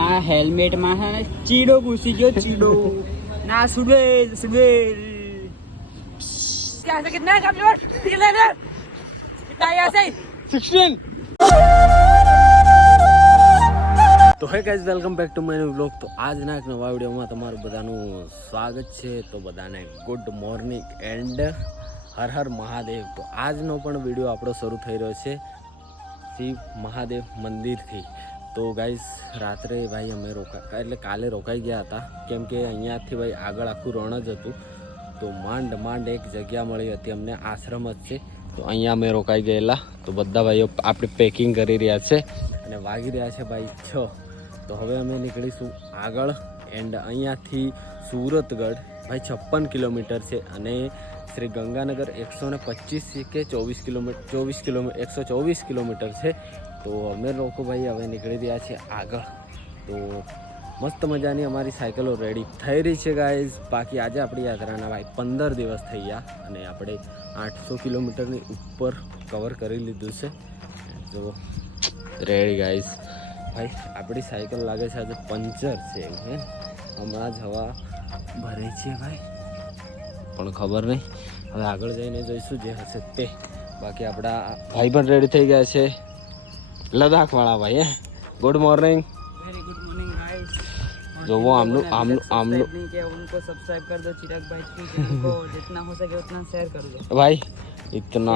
મારા હેલ્મેટ માં છે ને ચીડો ઘૂસી ગયો ચીડો ના સુડે क्या ऐसा कितना है कमजोर ले ले कितना है ऐसे 16 તો hey guys welcome back to my new vlog. તો આજના એક નવા વિડીયોમાં તમારું બધાનું સ્વાગત છે. તો બધાને good morning and Har Har Mahadev. તો આજનો પણ વિડીયો આપણો શરૂ થઈ રહ્યો છે શિવ મહાદેવ મંદિરથી. તો ગાઈઝ રાત્રે ભાઈ અમે કાલે રોકાઈ ગયા હતા, કેમ કે અહીંયાથી ભાઈ આગળ આખું રણ જ હતું. તો માંડ એક જગ્યા મળી હતી અમને, આશ્રમ જ છે. તો અહીંયા અમે રોકાઈ ગયેલા. તો બધા ભાઈઓ આપણે પેકિંગ કરી રહ્યા છે અને વાગી રહ્યા છે ભાઈ 6. તો હવે અમે નીકળીશું આગળ એન્ડ અહીંયાથી સુરતગઢ ભાઈ 56 કિલોમીટર છે અને શ્રી ગંગાનગર 125 કે 124 કિલોમીટર છે. તો અમે લોકો ભાઈ હવે નીકળી રહ્યા છે આગળ. તો મસ્ત મજાની અમારી સાયકલો રેડી થઈ રહી છે ગાઈઝ. બાકી આજે આપણી યાત્રાના ભાઈ 15 દિવસ થઈ ગયા અને આપણે 800 કિલોમીટરની ઉપર કવર કરી લીધું છે. જો રેડી ગાઈઝ. ભાઈ આપણી સાયકલ લાગે છે આજે પંચર છે એવું હે. હમણાં જ હવા ભરે છે ભાઈ, પણ ખબર નહીં, હવે આગળ જઈને જોઈશું જે હશે તે. બાકી આપણા ભાઈ પણ રેડી થઈ ગયા છે, લદ્દાખવાળા ભાઈ. હે good morning. Very good morning guys. जो वो हम लोग के उनको सब्सक्राइब कर दो चिराग भाई की चैनल को, जितना हो सके उतना शेयर कर दो भाई. इतना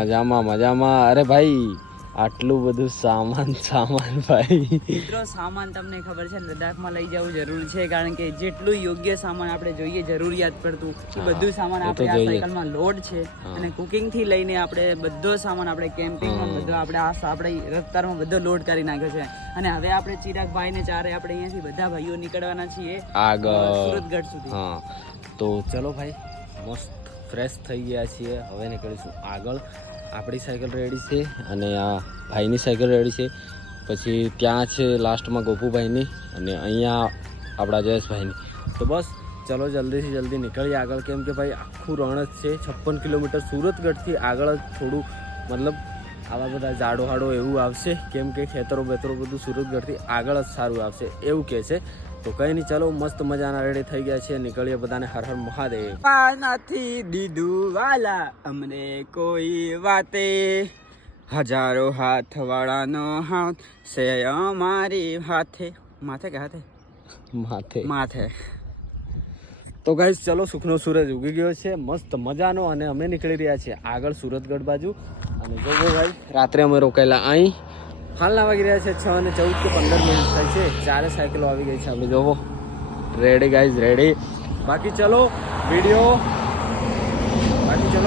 મજામાં. અરે ભાઈ આટલું બધું સામાન ભાઈ. મિત્રો સામાન તમને ખબર છે લદ્દાખમાં લઈ જવું જરૂરી છે, કારણ કે જેટલું યોગ્ય સામાન આપણે જોઈએ જરૂરિયાત પડતું એ બધું સામાન આપણે આ સાયકલમાં લોડ છે. અને કુકિંગ થી લઈને આપણે બધો સામાન આપણે કેમ્પિંગમાં બધો આપણે રસ્તામાં બધો લોડ કરી નાખ્યો છે. અને હવે આપણે ચિરાગભાઈ ને ચારે આપણે અહીંયાથી બધા ભાઈઓ નીકળવાના છીએ આગળ સુરતગઢ સુધી. હા તો ચલો ભાઈ, મસ્ત ફ્રેશ થઈ ગયા છીએ, હવે નીકળીશું આગળ. આપણી સાયકલ રેડી છે અને આ ભાઈની સાયકલ રેડી છે. પછી ત્યાં છે લાસ્ટમાં ગોપુભાઈની અને અહીંયા આપણા જયેશભાઈની. તો બસ ચલો જલ્દી નીકળીએ આગળ, કેમ કે ભાઈ આખું રણ જ છે. 56 કિલોમીટર સુરતગઢથી આગળ જ થોડું, મતલબ આવા બધા ઝાડો એવું આવશે, કેમ કે ખેતરો બેતરો બધું સુરતગઢથી આગળ જ સારું આવશે એવું કહે છે. તો કઈ નહીં, ચલો મસ્ત મજાના રેડી થઈ ગયા છે, નીકળીએ. બધાને હર હર મહાદેવ. નથી દીધું વાલા અમને કોઈ વાતે, હજારો હાથ વાળાનો હાથ છે અમારી હાથે. માથે કે હાથે? માથે. તો ગાઈસ ચલો, સુખનો સૂરજ ઉગી ગયો છે મસ્ત મજાનો અને અમે નીકળી રહ્યા છીએ આગળ સુરતગઢ બાજુ. અને જો ભાઈ રાત્રે અમે રોકાયેલા અહીં. હાલના વાગી રહ્યા છે 6 અને 14 કે 15 મિનિટ થાય છે. 4 સાયકલો આવી ગઈ છે આપણે જોવો. Ready guys ready. બાકી ચલો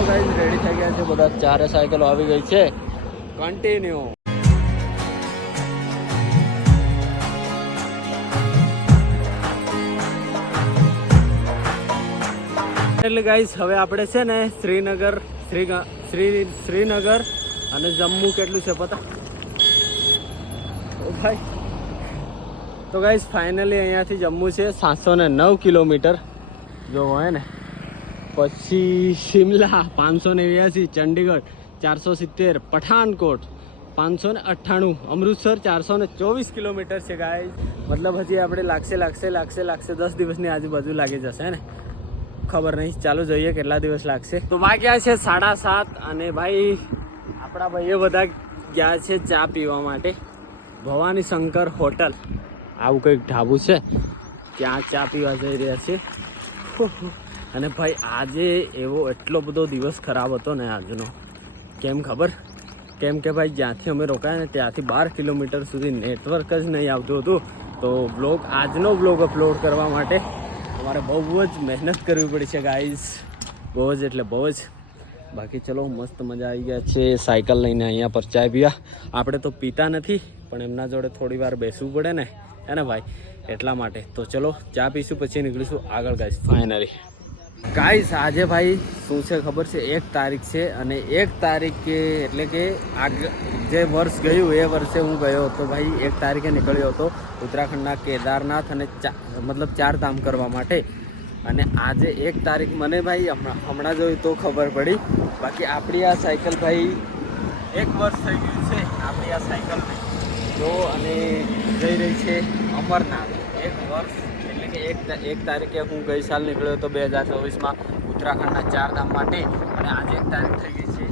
ગાઈઝ રેડી થઈ ગયા છે બધા. 4 સાયકલો આવી ગઈ છે. કન્ટિન્યુ. એટલે ગાઈઝ હવે આપણે છે ને શ્રીનગર અને જમ્મુ કેટલું છે પતા ભાઈ? તો ગાઈઝ ફાઇનલી અહીંયાથી જમ્મુ છે 709 કિલોમીટર જો હોય ને. પછી શિમલા 589, ચંડીગઢ 470, પઠાનકોટ 598, અમૃતસર 424 કિલોમીટર છે ગાઈઝ. મતલબ હજી આપણે લાગશે 10 દિવસની આજુબાજુ લાગી જશે ને, ખબર નહીં. ચાલો જોઈએ કેટલા દિવસ લાગશે. તો વાગ્યા છે 7:30 અને ભાઈ આપણા ભાઈઓ બધા ગયા છે ચા પીવા માટે. ભવાની શંકર હોટલ આવું કંઈક ઢાબુ છે, ત્યાં ચા પીવા જઈ રહ્યા છે. અને ભાઈ આજે એટલો બધો દિવસ ખરાબ હતો ને આજનો. કેમ ખબર? કેમ કે ભાઈ જ્યાંથી અમે રોકાયા ને ત્યાંથી 12 કિલોમીટર સુધી નેટવર્ક જ નહીં આવતું હતું. તો આજનો બ્લોગ અપલોડ કરવા માટે અમારે બહુ જ મહેનત કરવી પડી છે ગાઈઝ, બહુ જ. બાકી ચલો મસ્ત મજા આવી ગયા છે. સાયકલ લઈને અહીંયા પર ચા પીવા. આપણે તો પીતા નથી, પણ એમના જોડે થોડી વાર બેસવું પડે ને, હે ને ભાઈ, એટલા માટે. તો ચલો ચા પીશું, પછી નીકળીશું આગળ ગાઈઝ. ફાઇનલી ગાઈઝ આજે ભાઈ શું છે ખબર છે? 1 તારીખ છે અને 1 તારીખે એટલે કે જે વર્ષ ગયું એ વર્ષે હું ગયો હતો ભાઈ. 1 તારીખે નીકળ્યો હતો ઉત્તરાખંડના કેદારનાથ અને મતલબ 4 ધામ કરવા માટે. અને આજે 1 તારીખ મને ભાઈ હમણાં જોઈ તો ખબર પડી. બાકી આપણી આ સાયકલ ભાઈ 1 વર્ષ થઈ ગયું છે આપણી આ સાયકલ જો. અને જઈ રહી છે અમરનાથ. 1 વર્ષ એટલે કે 1 તારીખે હું ગઈ સાલ નીકળ્યો હતો 2024માં ઉત્તરાખંડના 4 ધામ માટે, અને આજે 1 તારીખ થઈ ગઈ છે.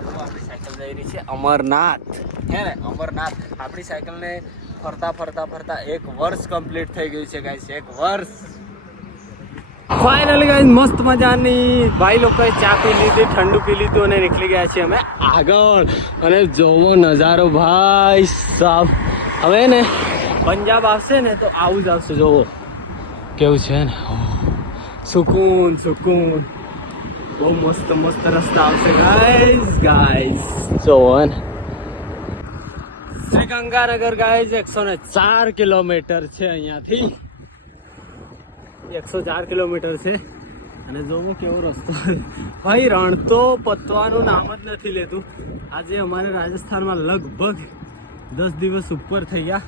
તો આપણી સાયકલ જઈ રહી છે અમરનાથ. હે ને, અમરનાથ. આપણી સાયકલને ફરતા 1 વર્ષ કમ્પ્લીટ થઈ ગયું છે ગાઈસ. 1 વર્ષ. ફાઇનલી ગાઈસ મસ્ત મજાની ભાઈ લોકોએ ચા પી લીધી, ઠંડુ પી લીધું અને નીકળી ગયા છીએ અમે આગળ. અને જોવો નજારો ભાઈ સાહેબ. હવે ને પંજાબ આવશે ને તો આવું જ આવશે. જોવો કેવું છે ને, સુકૂન સુકૂન. બહુ મસ્ત રસ્તા આવશે ગાઈસ. જોવો ને શ્રી ગંગાનગર ગાઈસ 104 કિલોમીટર છે અહીંયાથી. 104 કિલોમીટર છે. અને જોવો કેવો રસ્તો ભાઈ. રણ તો પતવાનું નામ જ નથી લેતું. આજે અમારે રાજસ્થાનમાં લગભગ 10 દિવસ ઉપર થઈ ગયા,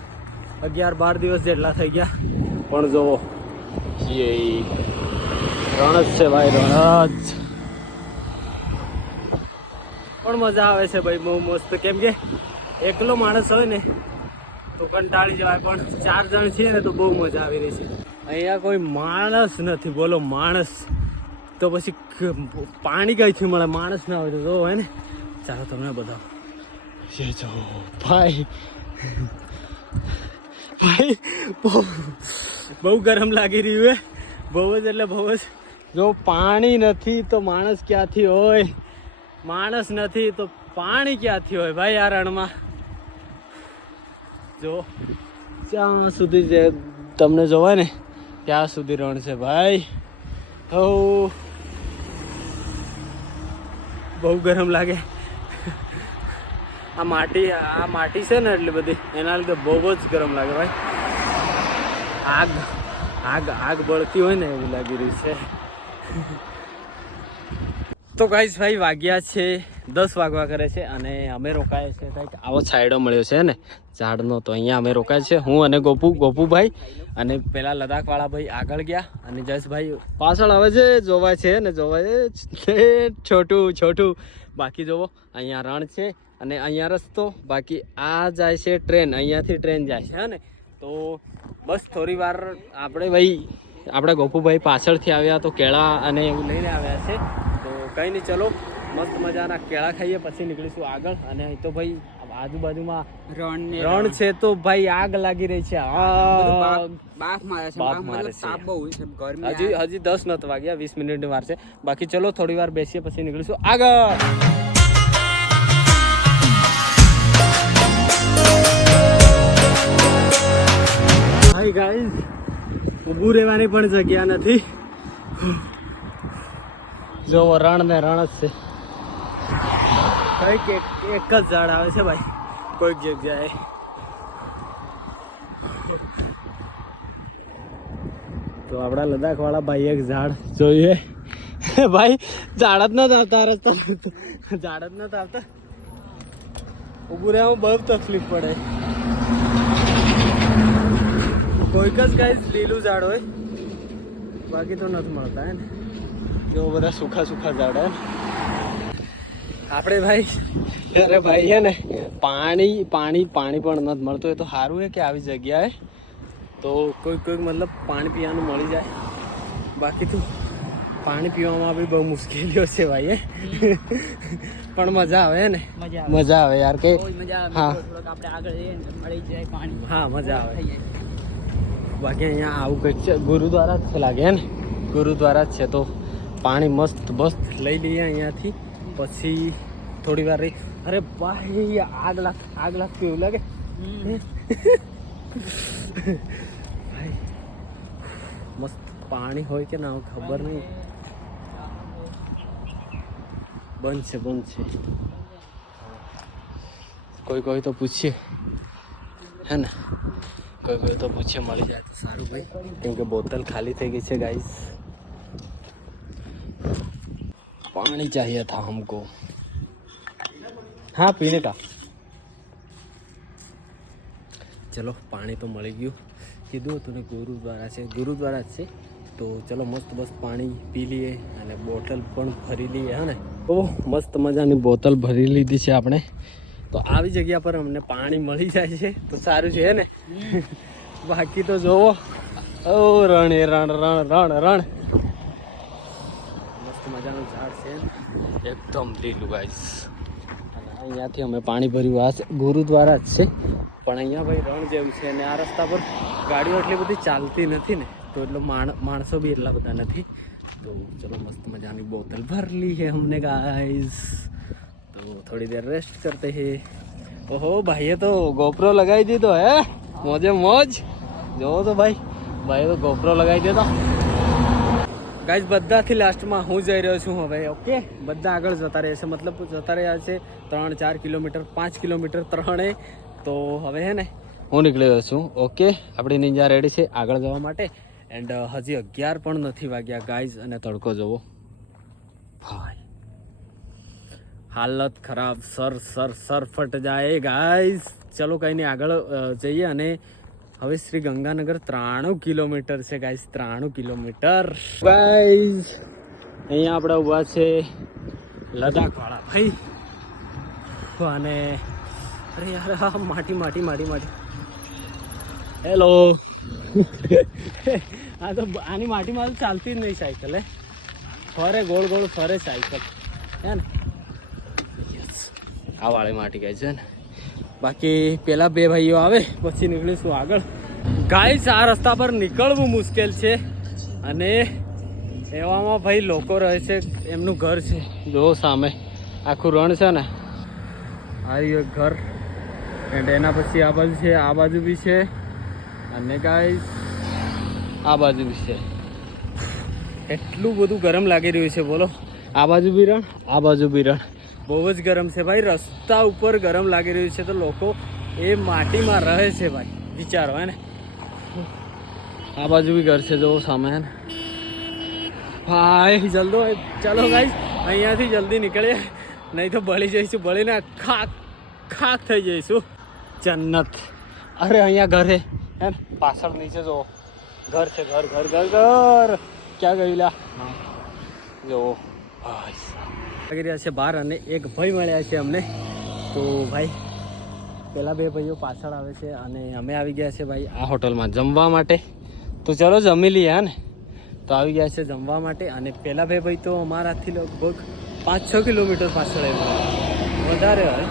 11-12 દિવસ જેટલા થઈ ગયા. પણ જોવો એ રણ જ છે ભાઈ, રણ જ. પણ મજા આવે છે ભાઈ, બહુ મસ્ત. કેમ કે એકલો માણસ હોય ને તો કંટાળી જવાય, પણ 4 જણ છીએ ને તો બહુ મજા આવી રહી છે. અહીંયા કોઈ માણસ નથી, બોલો. માણસ તો પછી પાણી કઈથી મળે? માણસ ના હોય તો જો હે ને. ચાલો તમને બતાવો. જો ભાઈ બહુ ગરમ લાગી રહ્યું હે. બહુ જ એટલે બહુ જ. જો પાણી નથી તો માણસ ક્યાંથી હોય? માણસ નથી તો પાણી ક્યાંથી હોય ભાઈ આ રણમાં? જો ત્યાં સુધી જે તમને જોવાય ને ત્યાં સુધી રણ છે ભાઈ. હો બહુ ગરમ લાગે. આ માટી છે ને એટલી બધી, એના લીધે બહુ જ ગરમ લાગે ભાઈ. આગ બળતી હોય ને એવું લાગી રહ્યું છે. તો ગાઈસ ભાઈ વાગ્યા છે 10 વાગવા કરે છે અને અમે રોકાય છે કંઈક આવો છાંયડો મળ્યો છે ને ઝાડનો. તો અહીંયા અમે રોકાય છે, હું અને ગોપુભાઈ અને પેલા લદ્દાખવાળા ભાઈ આગળ ગયા અને જયેશભાઈ પાછળ આવે છે. જોવાય છે ને, જોવાય છે છોટું. બાકી જોવો અહીંયા રણ છે અને અહીંયા રસ્તો. બાકી આ જાય છે ટ્રેન, અહીંયાથી ટ્રેન જાય છે ને. તો બસ થોડી વાર આપણે ગોપુભાઈ પાછળથી આવ્યા તો કેળા અને એવું લઈને આવ્યા છે. તો કંઈ નહીં, ચલો મસ્ત મજાના કેળા ખાઈએ પછી નીકળીશું આગળ. અને અહીં તો ભાઈ આજુબાજુમાં રણ છે તો ભાઈ આગ લાગી રહી છે. હજી 10 નથી વાગ્યા, 20 મિનિટની વાર છે. બાકી ચલો થોડી વાર બેસીએ પછી નીકળીશું આગળ. હાય ગાઈસ, ઊભું રહેવાની પણ જગ્યા નથી. જો રણ ને રણ જ છે. એક જ ઝાડ આવે છે ભાઈ કોઈક જગ્યાએ. તો આપણા લદ્દાખ વાળા ભાઈ એક ઝાડ જોઈએ ભાઈ. ઝાડ જ નથી આવતા, રસ્તા ઝાડ જ નથી આવતા. ઊભું રહેવામાં બહુ તકલીફ પડે. કોઈક જ ગાઈસ લીલું ઝાડ હોય, બાકી તો નથી મળતા હે ને. જો બધા સૂખા ઝાડ હે. આપણે ભાઈ છે ને પાણી પણ નથી મળતું. એ તો સારું છે કે આવી જગ્યાએ તો કોઈક મતલબ પાણી પીવાનું મળી જાય. બાકી તો પાણી પીવામાં બી બહુ મુશ્કેલીઓ છે ભાઈ. પણ મજા આવે ને, મજા આવે યાર. કે હા હા મજા આવે. બાકી અહીંયા આવું કંઈક છે, ગુરુદ્વારા જ લાગે ને, ગુરુદ્વારા જ છે. તો પાણી મસ્ત લઈ લઈએ અહીંયાથી. પછી થોડી વાર રહી. અરે ભાઈ આગ લાગતી એવું લાગે ભાઈ. મસ્ત પાણી હોય કે ના હોય ખબર નહીં. બંધ છે. કોઈ તો પૂછીએ હે ને, કોઈ તો પૂછીએ, મળી જાય તો સારું ભાઈ. કેમ કે બોતલ ખાલી થઈ ગઈ છે ગાઈસ. पानी चाहिए था हमको. हाँ पीने का. चलो पानी तो મળી ગયું. કીધું હતું ને ગુરુદ્વારા છે જ છે. તો ચલો મસ્ત પાણી પી લઈએ અને બોટલ પણ ભરી લઈએ. હા ને, તો મસ્ત મજાની બોટલ ભરી લીધી છે આપણે. તો આવી જગ્યા પર અમને પાણી મળી જાય છે તો સારું છે ને. બાકી તો જોવો ઓ રણ એ રણ રણ રણ રણ મસ્ત મજાનું ઝાડ છે એકદમ લીલું ગાઈસ. અને અહીંયાથી અમે પાણી ભર્યું આ ગુરુદ્વારા જ છે પણ અહીંયા ભાઈ રણ જેવું છે અને આ રસ્તા પર ગાડીઓ એટલી બધી ચાલતી નથી ને તો એટલો માણસો બી એટલા બધા નથી. તો ચલો મસ્ત મજાની બોતલ ભર લી है हमने गाइस तो थोड़ी देर रेस्ट करते हैं. ओहो भाई ये तो गोप्रो लगाई दी तो है मोजे मोज जो तो भाई તો ગોપ્રો લગાવી દેતો ગાઈસ. બધાથી લાસ્ટમાં હું જઈ રહ્યો છું હવે. ઓકે બધા આગળ જતા રહે છે મતલબ જતા રહ્યા છે 3-4 કિલોમીટર 5 કિલોમીટર ત્રણે. તો હવે હે ને હું નીકળી રહ્યો છું. ઓકે આપણી નિંજા રેડી છે આગળ જવા માટે એન્ડ હજી 11 પણ નથી વાગ્યા ગાઈઝ. અને તડકો જોવો ભાઈ હાલત ખરાબ સર ફટ જાય ગાઈઝ. ચલો કંઈ નહીં આગળ જઈએ. અને હવે શ્રી ગંગાનગર 93 કિલોમીટર છે ગાઈઝ. 93 kilometre guys. અહીંયા આપણે ઊભા છે લદાખ વાળા ભાઈ. અને અરે યાર માટી હેલો. આ તો આની માટીમાં તો ચાલતી જ નહીં સાયકલ. હે ફરે ગોળ ફરે સાયકલ હે ને. આ વાળી માટી ગાય છે ને. બાકી પેલા બે ભાઈઓ આવે પછી નીકળીશું આગળ. ગાઈસ આ રસ્તા પર નીકળવું મુશ્કેલ છે અને એવામાં ભાઈ લોકો રહે છે એમનું ઘર છે જો સામે આખું રણ છે ને. આ એક ઘર એન્ડ એના પછી આ બાજુ છે આ બાજુ બી છે અને ગાઈસ આ બાજુ બી છે. એટલું બધું ગરમ લાગી રહ્યું છે બોલો. આ બાજુ બી રણ આ બાજુ બી રણ. બહુ જ ગરમ છે ભાઈ. રસ્તા ઉપર ગરમ લાગી રહ્યું છે તો લોકો એ માટીમાં રહે છે ભાઈ. વિચારો હે ને. આ બાજુ બી ઘર છે જો સામે હે ને ભાઈ. જલ્દો ચાલો ગાઈસ અહીંયાથી જલ્દી નીકળીએ નહીં તો બળી જઈશું. બળીને ખાક થઈ જઈશું. જન્નત. અરે અહીંયા ઘર હે ને પાછળ નીચે જો ઘર છે. ઘર ક્યાં ગયેલા જો ભાઈ લાગી રહ્યા છે બહાર. અને એક ભાઈ મળ્યા છે અમને. તો ભાઈ પેલા બે ભાઈઓ પાછળ આવે છે અને અમે આવી ગયા છે ભાઈ આ હોટલમાં જમવા માટે. તો ચલો જમી લઈએ હે ને. તો આવી ગયા છે જમવા માટે. અને પેલા બે ભાઈ તો અમારાથી લગભગ 5-6 કિલોમીટર પાછળ વધારે હોય.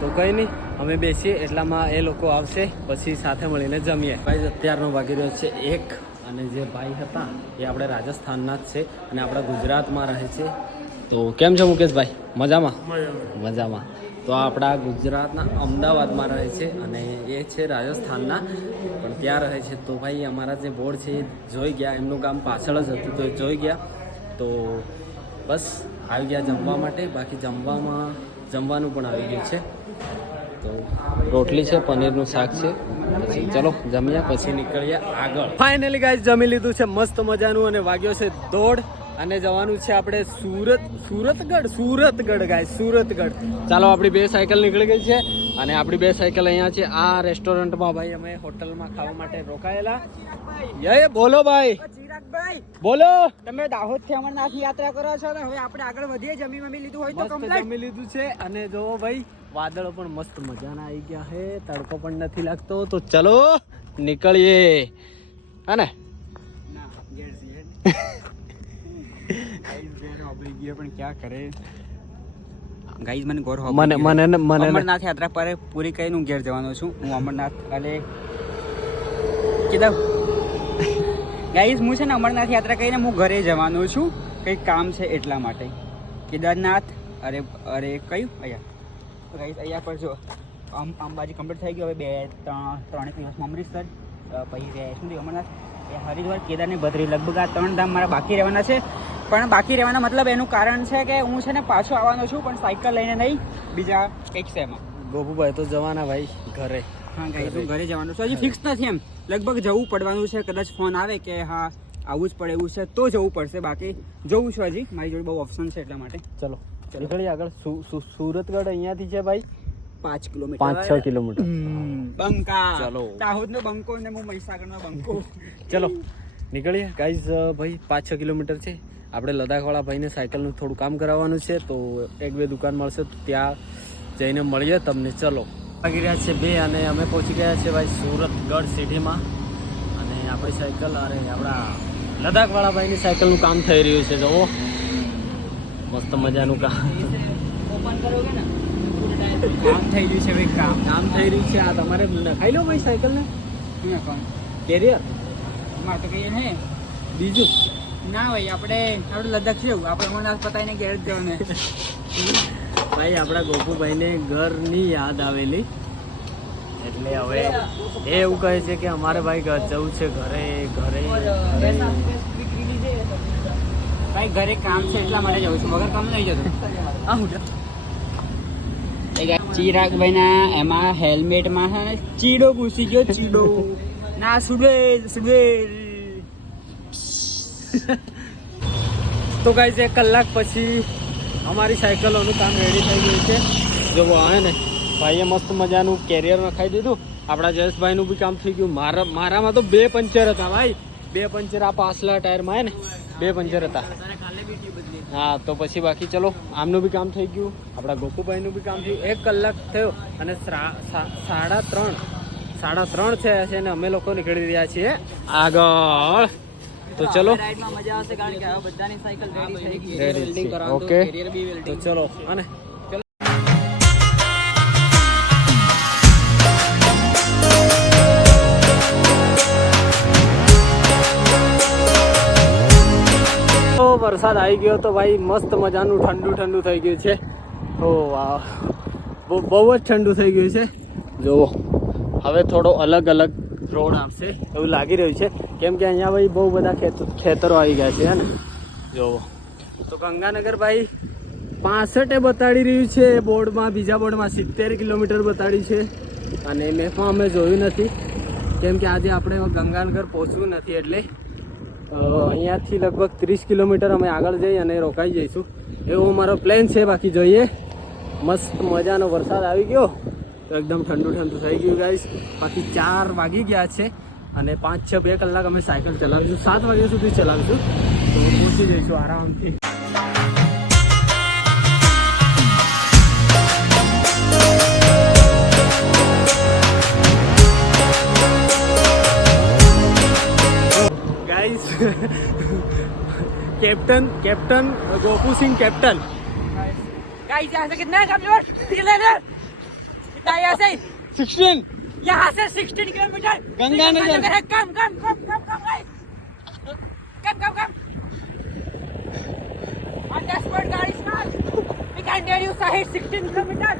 તો કંઈ નહીં અમે બેસીએ એટલામાં એ લોકો આવશે પછી સાથે મળીને જમીએ. ભાઈ અત્યારનો વાગી રહ્યો છે 1. અને જે ભાઈ હતા એ આપણે રાજસ્થાનના જ છે અને આપણા ગુજરાતમાં રહે છે. તો કેમ છે મુકેશભાઈ? મજામાં. તો આપણા ગુજરાતના અમદાવાદમાં રહે છે અને એ છે રાજસ્થાનના પણ ત્યાં રહે છે. તો ભાઈ અમારા જે બોર્ડ છે એ જોઈ ગયા. એમનું ગામ પાછળ જ હતું તો એ જોઈ ગયા. તો બસ આવી ગયા જમવા માટે. બાકી જમવાનું પણ આવી ગયું છે. તો રોટલી છે પનીરનું શાક છે. પછી ચલો જમ્યા પછી નીકળીએ આગળ. ફાઇનલી ગાઈસ જમી લીધું છે મસ્ત મજાનું અને વાગ્યો છે 1:30 અને જવાનું છે આપણે સુરતગઢ ગાઈસ. સુરતગઢ. ચાલો આપણી 2 સાયકલ નીકળી ગઈ છે અને આપણી 2 સાયકલ અહીંયા છે આ રેસ્ટોરન્ટમાં ભાઈ. અમે હોટલમાં ખાવા માટે રોકાયેલા. બોલો ભાઈ. ચિરાગભાઈ બોલો. તમે દાહોદ થી અમરનાથ યાત્રા કરો છો તો હવે આપણે આગળ વધીએ. જમી લીધું હોય તો કમ્પ્લીટ જમી લીધું છે. અને જો ભાઈ વાદળો પણ મસ્ત મજાના આવી ગયા છે. તડકો પણ નથી લાગતો. તો ચલો નીકળીએ હે ને. પણ ક્યાં કરે ગાઈઝ. મને ગોર અમરનાથ યાત્રા પર પૂરી કરીને હું ઘેર જવાનો છું. હું અમરનાથ અને કીધા ગાઈઝ હું છે ને અમરનાથ યાત્રા કરીને હું ઘરે જવાનો છું. કંઈક કામ છે એટલા માટે. કેદારનાથ અરે કયું અહીંયા તો ગાઈઝ અહીંયા પર જો અંબાજી કમ્પ્લીટ થઈ ગયું. હવે 2-3 દિવસમાં અમૃતસર પછી વૈષ્ણોદેવી અમરનાથ હરિદ્વાર કેદાર ને બદ્રી લગભગ આ 3 ધામ મારા બાકી રહેવાના છે. પણ બાકી રહેવાના મતલબ એનું કારણ છે કે હું છે ને પાછો આવવાનો છું પણ સાયકલ લઈને નહીં બીજા કંઈક છે એમાં. ગોપુભાઈ તો જવાના ભાઈ ઘરે. હા ગાઈઝ હું ઘરે જવાનું છું. હજી ફિક્સ નથી એમ. લગભગ જવું પડવાનું છે. કદાચ ફોન આવે કે હા આવવું જ પડે એવું છે તો જવું પડશે. બાકી જોઉં છું. હજી મારી જોડે બહુ ઓપ્શન છે એટલા માટે. ચલો નીકળીએ આગળ. સુરતગઢ અહીંયાથી છે ભાઈ 5 કિલોમીટર 5-6 કિલોમીટર. બંકા. ચલો દાહોદનો બંકો ને હું મહીસાગરનો બંકો. ચલો નીકળીએ ગાઈઝ. ભાઈ 5-6 કિલોમીટર છે. આપણે લદાખવાળા ભાઈને સાયકલનું થોડું કામ કરાવવાનું છે તો 1-2 દુકાન મળશે તો ત્યાં જઈને મળીએ તમને. ચલો વાગી રહ્યા છે 2 અને અમે પહોંચી ગયા છે ભાઈ સુરતગઢ સિટીમાં. અને આપણી સાયકલ અરે આપણા લદ્દાખવાળા ભાઈની સાયકલનું કામ થઈ રહ્યું છે. જુઓ મસ્ત મજાનું કામ ઓપન કરોગે ને કામ થઈ ગયું છે ભાઈ. કામ થઈ રહ્યું છે. આ તમારે નખાઈ લો ભાઈ સાયકલને કેરિયર મારે તો કહીએ ને બીજું ના ભાઈ આપણે લદ્દાખ છે આપણે મને પતાવીને ઘેર જ જવાનું. ભાઈ આપણા ગોપુભાઈને ઘરની યાદ આવેલી એટલે હવે એ એવું કહે છે કે અમારે ભાઈ જવું છે ઘરે. ભાઈ ઘરે કામ છે એટલા માટે જવું છું, વગર કામ નહીં જતો. ચિરાગભાઈ ના એમાં હેલ્મેટમાં છે ને ચીડો ઘૂસી ગયો. ચીડો ના સુડે. તો ગાઈઝ 1 કલાક પછી અમારી સાયકલોનું કામ રેડી થઈ ગયું છે. જો આવે ને ભાઈએ મસ્ત મજાનું કેરિયર નખાઈ દીધું. આપણા જયેશભાઈનું બી કામ થઈ ગયું. મારામાં તો 2 પંચર હતા ભાઈ. 2 પંચર આ પાછલા ટાયરમાં ને 2 પંચર હતા. હા તો પછી બાકી ચલો આમનું બી કામ થઈ ગયું. આપણા ગોપુભાઈનું બી કામ થયું. 1 કલાક થયો અને 3:30 થયા છે અને અમે લોકો નીકળી રહ્યા છીએ આગળ. તો ચલો રાઈડમાં મજા આવશે કારણ કે હવે બધાની સાયકલ રેડી થઈ ગઈ છે. રેડી વેલ્ડિંગ છે. કરાવવાનું ઓકે. કેરિયર બી તો વેલ્ડિંગ. ચલો અને વરસાદ આવી ગયો તો ભાઈ મસ્ત મજાનું ઠંડુ થઈ ગયું છે. ઓ વાહ બહુ જ ઠંડુ થઈ ગયું છે. જુઓ હવે થોડો અલગ રોડ આવશે એવું લાગી રહ્યું છે કેમ કે અહીંયા ભાઈ બહુ બધા ખેતરો આવી ગયા છે ને. જુઓ તો ગંગાનગર ભાઈ 65 બતાડી રહ્યું છે બોર્ડમાં. બીજા બોર્ડમાં 70 કિલોમીટર બતાડી છે અને મેપમાં અમે જોયું નથી કેમ કે આજે આપણે ગંગાનગર પહોંચવું નથી એટલે અહીંયાથી લગભગ 30 કિલોમીટર અમે આગળ જઈ અને રોકાઈ જઈશું એવો અમારો પ્લાન છે. બાકી જોઈએ મસ્ત મજાનો વરસાદ આવી ગયો તો એકદમ ઠંડુ થઈ ગયું ગાઈસ. બાકી 4 વાગી ગયા છે અને 5-6 કલાક અમે સાયકલ ચલાવીશું. 7 વાગ્યા સુધી ચલાવીશું તો પહોંચી જઈશું આરામથી. Guys captain Gopu Singh captain. Guys यहाँ से कितना है किलोमीटर? कितना यहाँ से? 16 यहाँ से 16 kilometre Ganganagar. Come guys come on the spot गाड़ी start. We can tell you Sahid 16 kilometre.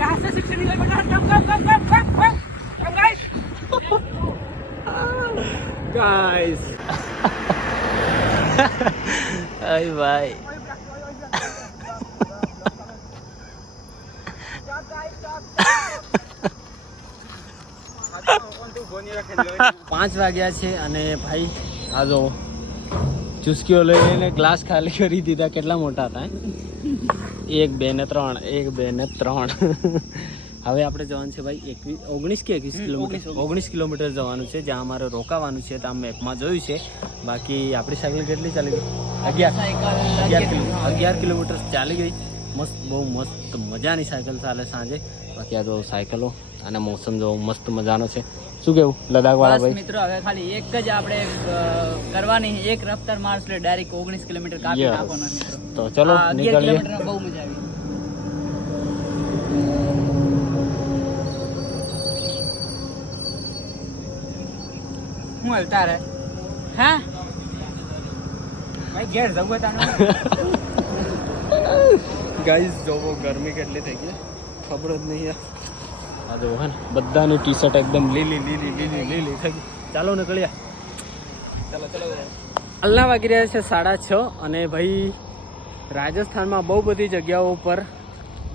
यहाँ से 16 किलोमीटर. कम गाइस. गाइस अरे भाई પાંચ વાગ્યા છે અને ભાઈ આ જો ચુસ્કીઓ લઈને ગ્લાસ ખાલી કરી દીધા. કેટલા મોટા હતા 1 2 ને 3 1 2 ને 3. હવે આપણે જવાનું છે ભાઈ 19 કે 21 કિલોમીટર 19 કિલોમીટર જવાનું છે જ્યાં અમારે રોકાવાનું છે. ત્યાં મેપમાં જોયું છે. બાકી આપણી સાયકલ કેટલી ચાલી ગઈ? 11 કિલોમીટર ચાલી ગઈ. બહુ મસ્ત મજાની સાયકલ ચાલે સાંજે. બાકી આ જો સાયકલો અને મોસમ જો મસ્ત મજાનો છે. શું કેવું લદ્દાખ વાળા ભાઈ? મિત્રો હવે ખાલી એક જ આપણે કરવાની એક રફતાર મારશું એટલે ડાયરેક્ટ 19 કિલોમીટર કાપી નાખવાના મિત્રો. તો ચલો નીકળીએ. બહુ મજા આવી. હું હલતા રહે હા ભાઈ ઘેર જવું તાનો. ગાઈસ જોવો ગરમી કેટલી થઈ ગઈ ખબર જ નહીં યાર. આ જો હે ને બધાની ટી શર્ટ એકદમ લીલી થઈ ગઈ. ચાલો નીકળ્યા. ચલો હાલના વાગી રહ્યા છે 6:30 અને ભાઈ રાજસ્થાનમાં બહુ બધી જગ્યાઓ પર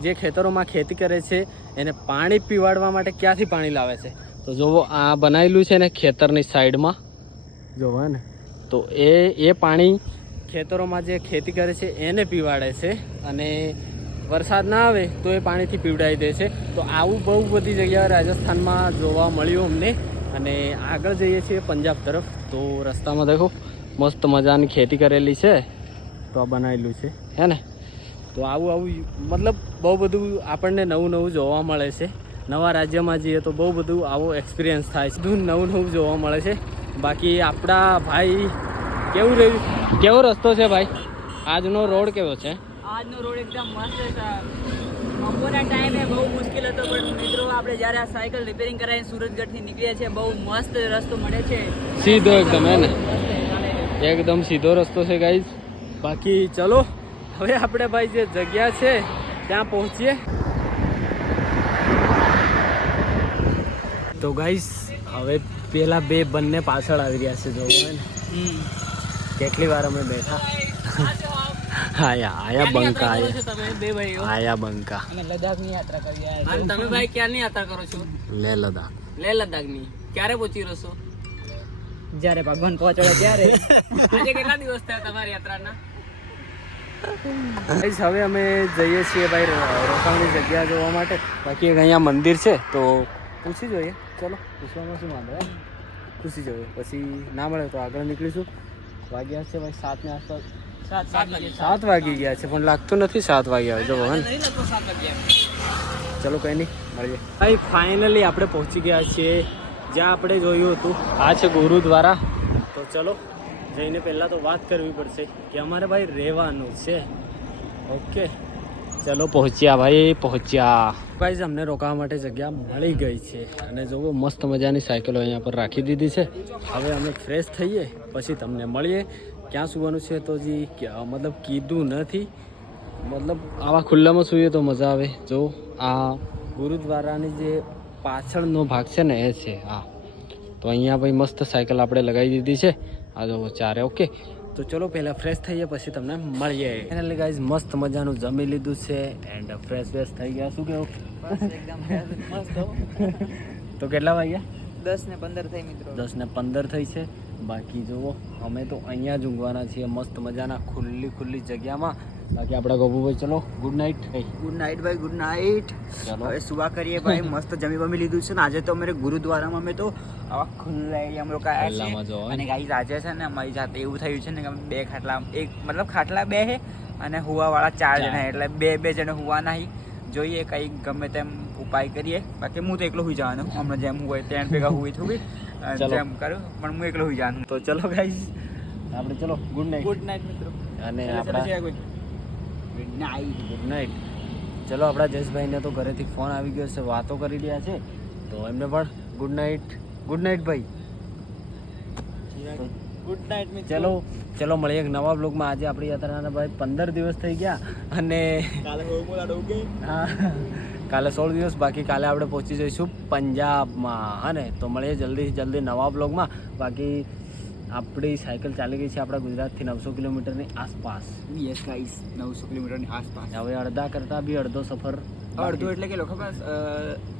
જે ખેતરોમાં ખેતી કરે છે એને પાણી પીવાડવા માટે ક્યાંથી પાણી લાવે છે? તો જોવો આ બનાવેલું છે ને ખેતરની સાઈડમાં જોવો ને તો એ પાણી ખેતરોમાં જે ખેતી કરે છે એને પીવાડે છે અને વરસાદ ના આવે તો એ પાણીથી પીવડાવી દે છે. તો આવું બહુ બધી જગ્યાએ રાજસ્થાનમાં જોવા મળ્યું અમને. અને આગળ જઈએ છીએ પંજાબ તરફ તો રસ્તામાં દેખો મસ્ત મજાની ખેતી કરેલી છે તો આ બનાવેલું છે હે ને. તો આવું મતલબ બહુ બધું આપણને નવું જોવા મળે છે. નવા રાજ્યમાં જઈએ તો બહુ બધું આવો એક્સપિરિયન્સ થાય છે, બધું નવું જોવા મળે છે. બાકી આપણા ભાઈ કેવો રસ્તો છે ભાઈ? આજનો રોડ કેવો છે? આજનો રોડ એકદમ મસ્ત છે. બપોરના ટાઈમે બહુ મુશ્કેલ હતો, પણ મિત્રો આપણે જ્યારે આ સાયકલ રિપેરિંગ કરાવીને સુરતગઢથી નીકળ્યા છે, બહુ મસ્ત રસ્તો મળે છે, સીધો એકદમ હે ને, એકદમ સીધો રસ્તો છે ગાઈઝ. બાકી ચલો હવે આપણે ભાઈ જે જગ્યા છે ત્યાં પહોંચીએ. તો ગાઈઝ હવે પેલા બંને પાછળ આવી રહ્યા છે, જોવું હોય ને કેટલી વાર અમે બેઠા. આયા બંકા આયા બંકા. અને લદ્દાખની યાત્રા કરી રહ્યા છો. તમે ભાઈ ક્યારની યાત્રા કરો છો? લે લદ્દાખની. ક્યારે પહોંચી રહેશો? જ્યારે ભગવાન પહોંચાડે ત્યારે. આજે કેટલા દિવસ થયા તમારી યાત્રાના? હવે અમે જઈએ છીએ ભાઈ રોકાણની જગ્યા જોવા માટે. બાકી એક અહીંયા મંદિર છે તો પૂછી જોઈએ. ચલો પૂછવામાં શું વાંધો, પૂછી જોઈએ, પછી ના મળે તો આગળ નીકળીશું. વાગ્યા છે ભાઈ 7 ની આસપાસ. 7 વાગી ગયા છે, પણ લાગતું નથી 7 વાગ્યા હોય. જો હે ચલો કંઈ નહીં, મળીએ ભાઈ. ફાઇનલી આપણે પહોંચી ગયા છીએ જ્યાં આપણે જોયું હતું. આ છે ગુરુદ્વારા. તો ચલો જઈને પહેલાં તો વાત કરવી પડશે કે અમારે ભાઈ રહેવાનું છે. ઓકે ચલો પહોંચ્યા ભાઈ, અમને રોકાવા માટે જગ્યા મળી ગઈ છે. અને જોવો મસ્ત મજાની સાયકલો અહીંયા પર રાખી દીધી છે. હવે અમે ફ્રેશ થઈએ પછી તમને મળીએ. ક્યાં સુવાનું છે તો જી મતલબ કીધું નથી, મતલબ આવા ખુલ્લામાં સૂઈએ તો મજા આવે. જો આ ગુરુદ્વારાની જે પાછળનો ભાગ છે ને એ છે આ. તો અહીંયા ભાઈ મસ્ત સાયકલ આપણે લગાવી દીધી છે. આ જો ચારે. ઓકે તો ચલો પહેલાં ફ્રેશ થઈએ પછી તમને મળીએ. ફાઇનલી ગાઈઝ મસ્ત મજાનું જમી લીધું છે એન્ડ ફ્રેશ થઈ ગયા. શું કેવું? એકદમ મસ્ત. તો કેટલા વાગ્યા? 10:15 થઈ મિત્રો. 10:15 થઈ છે. બાકી જુઓ અમે તો અહીંયા જ ઊંઘવાના છીએ મસ્ત મજાના ખુલ્લી જગ્યામાં. બાકી આપણા ગોપુભાઈ ચલો ગુડ નાઇટ. ગુડ નાઇટ ભાઈ, ગુડ નાઇટ. હવે સુવા કરીએ ભાઈ. મસ્ત જમી લીધું છે ને. આજે તો અમારે ગુરુદ્વારામાં અમે તો આવા ખુલ્લા એરિયામાં રોકાયા છે. અને ગાઈઝ આજે છે ને અમારી જાતે એવું થયું છે ને કે 2 ખાટલા, એક મતલબ ખાટલા 2 છે અને હુવાવાળા 4 જણા, એટલે 2 જણા હુવા નહીં. જોઈએ કંઈ ગમે તેમ ઉપાય કરીએ. બાકી હું તો એકલો હોઈ જવાનો, હમણાં જેમ હોય ત્યાં ભેગા હોઈ થોડી જેમ કરું, પણ હું એકલો હોઈ જવાનું. તો ચલો ગાઈઝ આપણે ચલો ગુડ નાઇટ મિત્રો. અને આપણા ગુડ નાઇટ. ચલો આપણા જયેશભાઈને તો ઘરેથી ફોન આવી ગયો છે, વાતો કરી રહ્યા છે, તો એમને પણ ગુડ નાઇટ ભાઈ. ગુડ નાઇટ મિત્રો. ચલો મળીએ એક નવા બ્લોગમાં. આજે આપણી યાત્રાના ભાઈ 15 દિવસ થઈ ગયા અને કાલે 16 દિવસ બાકી. કાલે આપણે પહોંચી જઈશું પંજાબમાં હા ને. તો મળીએ જલ્દી નવા બ્લોગમાં. બાકી આપણી સાયકલ ચાલી ગઈ છે આપણા ગુજરાતથી 900 કિલોમીટરની આસપાસ. યસ ગાઈસ, 900 કિલોમીટરની આસપાસ. હવે અડધા કરતાં બી અડધો સફર. અડધો એટલે કેટલો ખબર?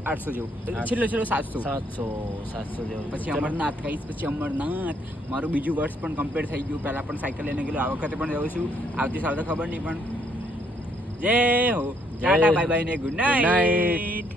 800 જેવું. છેલ્લો 700 જેવું. પછી અમરનાથ ગાઈસ, પછી અમરનાથ. મારું બીજું વર્ષ પણ કમ્પ્લીટ થઈ ગયું. પહેલાં પણ સાયકલ લઈને ગયેલો, આ વખતે પણ જઉં છું. આવતી સાલ તો ખબર નહીં, પણ જય હો. ટાટા બાય બાય ને ગુડ નાઇટ.